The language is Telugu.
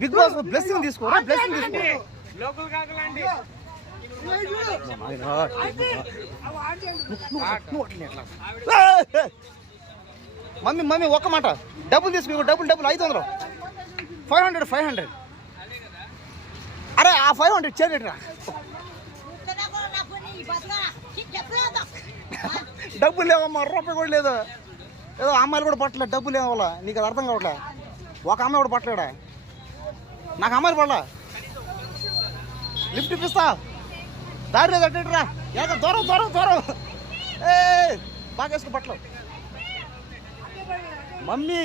బిగ్ బాస్ బ్లెస్సింగ్ తీసుకోరా, బ్లెస్సింగ్ తీసుకో. మమ్మీ మమ్మీ ఒక్క మాట, డబ్బులు తీసుకో, డబ్బులు 500, 500. అరే ఆ 500 చేరేట్రా, డబ్బులు లేవమ్మా, రూపాయి కూడా లేదు. ఏదో అమ్మాయిలు కూడా పట్టలేదు, డబ్బులు లేవాలా, నీకు అది అర్థం కావట్లే. ఒక అమ్మాయి కూడా పట్టలేడా, నాకు అమ్మాయిలు పడలా. లిఫ్ట్ ఇప్పిస్తా, దారి లేదు అట్టేట్రా, దూరం ఏ బాగా వేసుకో పట్టలు. మమ్మీ